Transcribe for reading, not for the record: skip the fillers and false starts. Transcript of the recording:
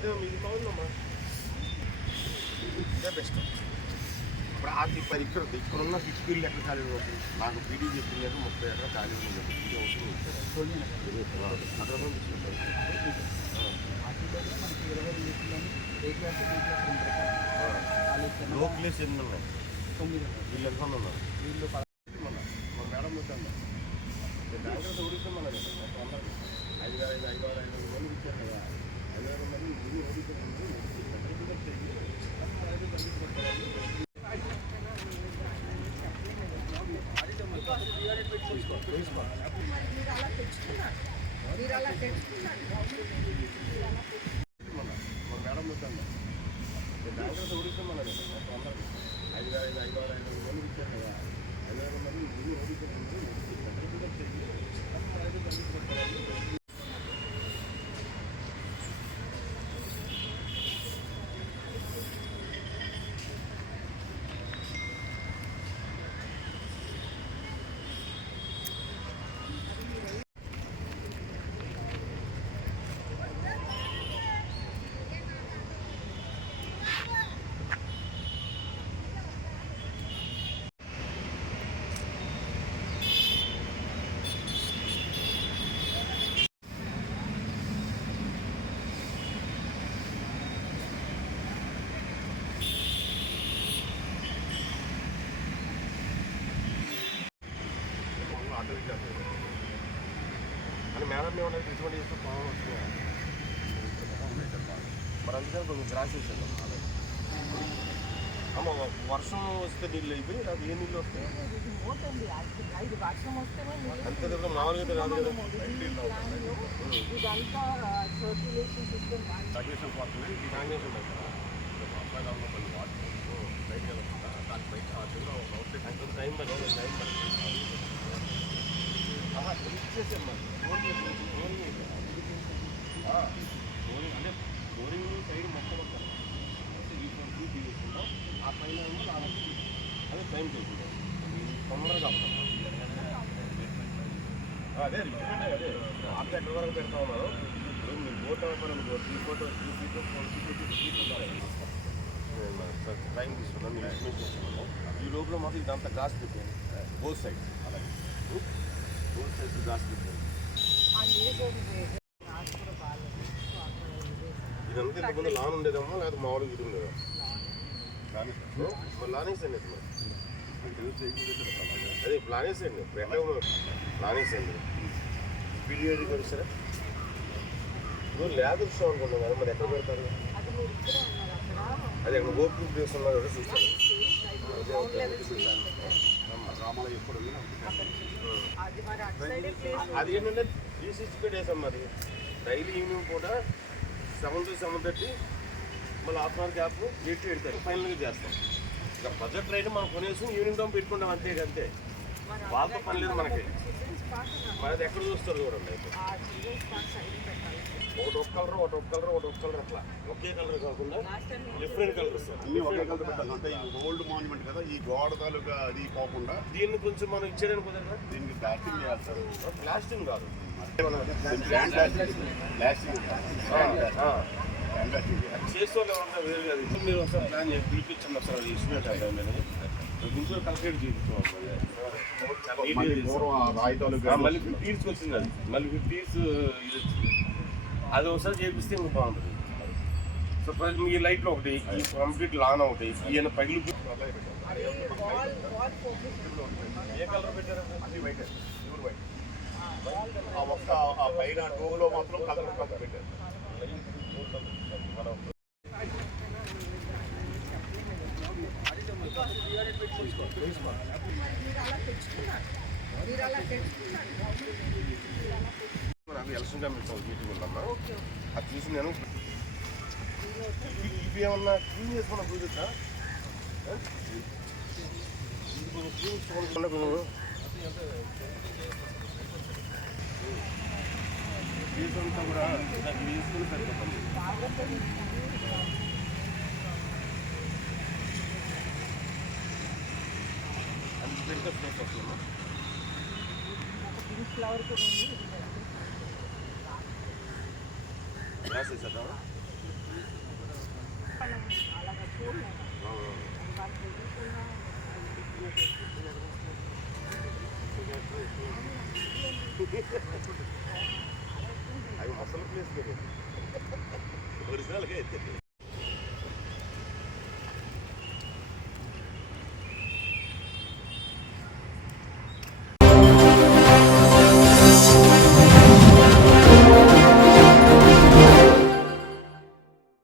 అదే మీకు బాగుందమ్మా, ఇదే బెస్ట్. ఇప్పుడు ఆ తిప్పది ఇక్కడ ఉన్న ఫిక్స్పీల్ ఎక్కడ ఖాళీ అవుతుంది. నాకు పీడీ చెప్పింది అంటే 30 ఎకరాలు ఖాళీ ఉంది. పీడీ అవుతుంది లో ప్లేస్ ఎన్ని ఉన్నాయి? వీళ్ళు ఎంతమంది ఉన్నారు? వీళ్ళు మన మేడం వచ్చాను బ్యాంకులతో ఓడిస్తాం. మన 5,000 మంది ఇచ్చారు కదా. 5,000 మంది మేడం వచ్చాను బ్యాంకులతో ఓడిస్తాం. మన 5,000 మంది ఇచ్చారు కదా. 5,000 మంది అని మేడం ఏమన్నా ట్రీట్మెంట్ చేస్తే బాగా వస్తుంది. మరి అందుకని కొంచెం గ్రాస్ వేసాను. అమ్మ వర్షం వస్తే నీళ్ళు అయిపోయి అది ఏ నీళ్ళు వస్తాయి అంతే కదా. మామూలుగా రాదు కదా. టైం అంటే బోరింగ్ సైడ్ మొత్తం వస్తాను ఆ పైన అదే టైం చేసుకుంటాం తొందరగా. అదే అదే ఆఫ్ ఎక్కడ వరకు పెడతా ఉన్నారు. ఇప్పుడు మీరు బోట్ అనుకో 3 ఫోటో 3 ఫీట్ 4 ఫీట్ టైం తీసుకున్నాం. మీరు ఎస్టిమేషన్ తీసుకున్నాము. ఈ లోపల మాత్రం ఇదంతా గాస్ పెట్టాను బోత్ సైడ్. అలాగే బోత్ సైడ్ గాస్ పెట్టాను. ఇదంతా ఇంతకుముందు లాన్ ఉండేదమ్మా లేదా మామూలుగా ఇది ఉండేదా? లానేసండి అదే ప్లానేసండి ప్లానేసండి పీడియడ్ తెలుస్తారా? నువ్వు లేదు చూస్తాం అనుకుంటున్నాం కదా. మరి ఎక్కడ పెడతారు? అదే అక్కడ ఓపెన్ ప్లేస్ ఉన్నా కూడా చూస్తాను. అది ఏంటంటే 360 పెట్టేసాం. మరి డైలీ ఈవినింగ్ పూట 7 to 7:30 మళ్ళీ half an hour gap 8 to 8:30 ఫైనల్గా చేస్తాం. ఇక బడ్జెట్ రైట్ మనం కొనేసి ఈవినింగ్ టైం పెట్టుకుంటాం. అంతే వాళ్ళతో పని లేదు మనకి. మరి అది ఎక్కడ చూస్తారు చూడండి. అయితే ఒక కలర్ అట్లా ఒకే కలర్ కాకుండా డిఫరెంట్ కలర్స్ అన్ని ఒకే కలర్ పెట్టాలి. అంటే ఓల్డ్ మాన్యుమెంట్ కదా, ఈ గోడ తాలూకా అది కాకుండా దీన్ని కొంచెం మనం ఇచ్చేయడానికి కుదరదా? దీనికి ప్లాస్టింగ్ చేయాలి సార్. ప్లాస్టింగ్ కాదు, చేసేవాళ్ళు ఏమన్నా వేరు కాదు. ఇప్పుడు మీరు ఒకసారి ప్లాన్ చేసి పిలిపించండి. ఒకసారి ఎస్టిమేట్ అయ్యాను గుంటూరు కలెక్టరేట్ చేయించుకోవాలి. మళ్ళీ 50 years వచ్చింది. అది మళ్ళీ 50 years ఇది వచ్చింది. అది ఒకసారి చేపిస్తే ఇంకా బాగుంటుంది. సో మీ లైట్లో ఒకటి, ఈ కంప్లీట్ లాన్ ఒకటి, ఈయన పగిలి ఏ కలర్ పెట్టారు? అన్ని వైట్, ప్యూర్ వైట్. ఆ ఒక్క ఆ పైన డోగులో మాత్రం కలర్ పెట్టారు. అవి ఎలక్షన్ కమిటీ మీటింగ్ ఉందమ్మా. అది చూసి నేను ఇవి ఏమన్నా క్లీన్ చేసుకున్నా కుదురుతా కొంచెం క్లీన్ చేసుకోకుండా అంతా కూడా తీసుకుని సరిపోతుంది. అది పెడితే ఫ్లేస్ వస్తుందమ్మా. గ్యాస్ వేసేద్దామా? అవి ముసలి ప్లేస్ కదా ఒరిజినల్గా అయితే